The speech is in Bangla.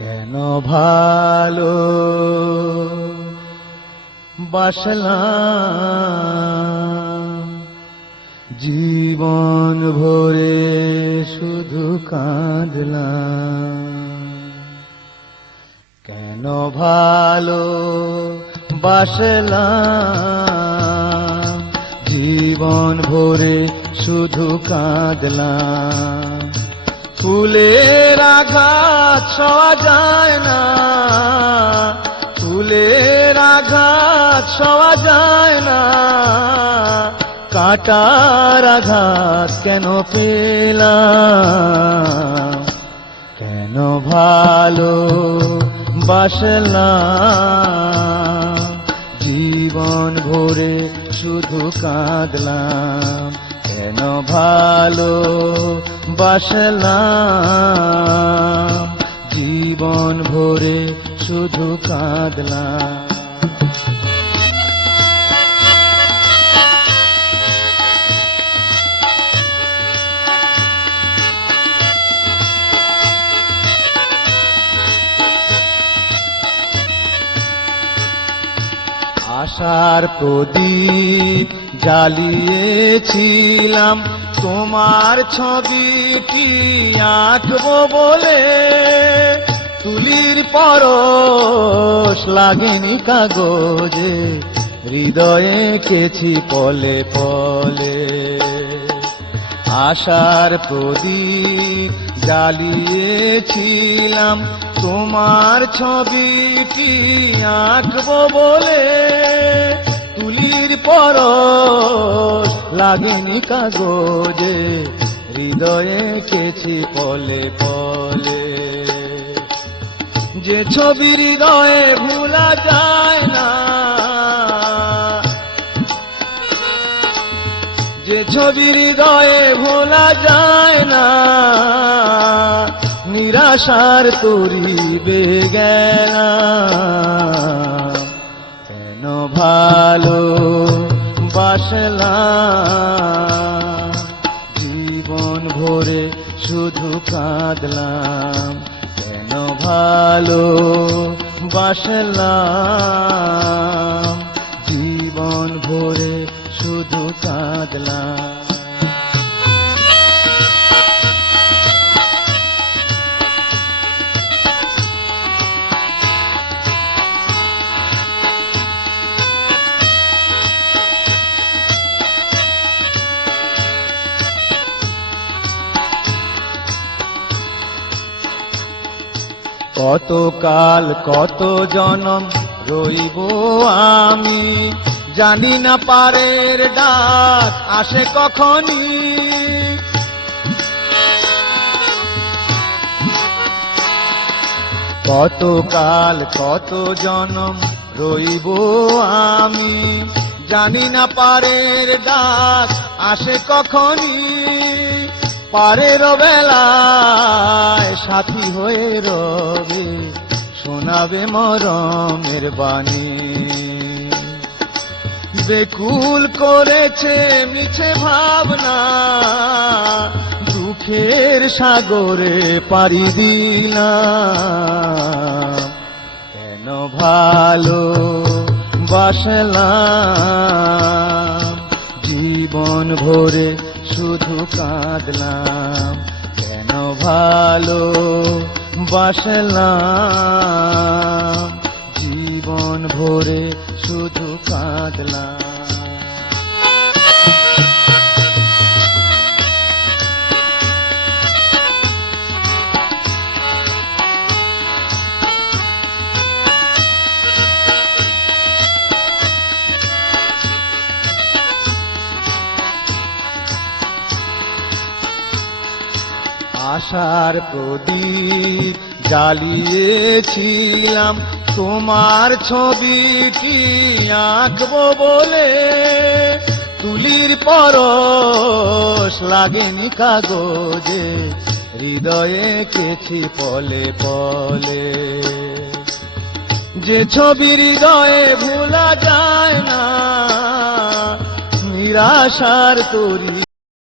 কেন ভালো বাসলাম জীবন ভরে শুধু কাঁদলাম। কেন ভালো বাসলাম জীবন ভরে শুধু কাঁদলাম। ফুলের আঘাত সওয়া যায় না, ফুলের আঘাত সওয়া যায় না, কাঁটার আঘাত কেন পেলাম। কেন ভালো বাসলাম জীবন ভরে শুধু কাঁদলাম। কেন ভালো বাসলাম জীবন ভরে শুধু কাঁদলাম। আশার প্রদীপ জ্বালিয়েছিলাম তোমার ছবিটি আঁকবো বলে, তুলির পরশ লাগেনি কাগজে, হৃদয়ে এঁকেছি পলে পলে। আশার প্রদীপ জ্বালিয়েছিলাম তোমার ছবিটি আঁকবো বলে, তুলির পরশ লাগেনি কাগজে, হৃদয়ে এঁকেছি পলে পলে। যে ছবি হৃদয়ে ভোলা যায় না, যে ছবি হৃদয়ে ভোলা যায় না, নিরাশার তরি বেগেলাম। কেন ভালো বাসলাম জীবন ভরে শুধু কাঁদলাম। কেন ভালো বাসলাম জীবন ভরে শুধু কাঁদলাম। কত কাল কত জনম রইব আমি, জানি না পারের ডাক আসে কখনই। কত কাল কত জনম রইব আমি, জানি না পারের ডাক আসে কখনই। পারের বেলায় সাথী হয়ে রবে, শোনাবে মরমের বাণী। বেকুল করেছে মিছে ভাবনা, দুঃখের সাগরে পাড়ি দিলাম। কেন ভালো বাসলাম জীবন ভরে শুধু কাঁদলাম। কেন ভালো বাসলাম জীবন ভরে শুধু কাঁদলাম। আশার প্রদীপ জ্বালিয়েছিলাম তোমার ছবিটি আঁকবো বলে, তুলির পরশ লাগেনি কাগজে, হৃদয়ে এঁকেছি পলে পলে। যে ছবি হৃদয়ে ভোলা যায় না, নিরাশার তরি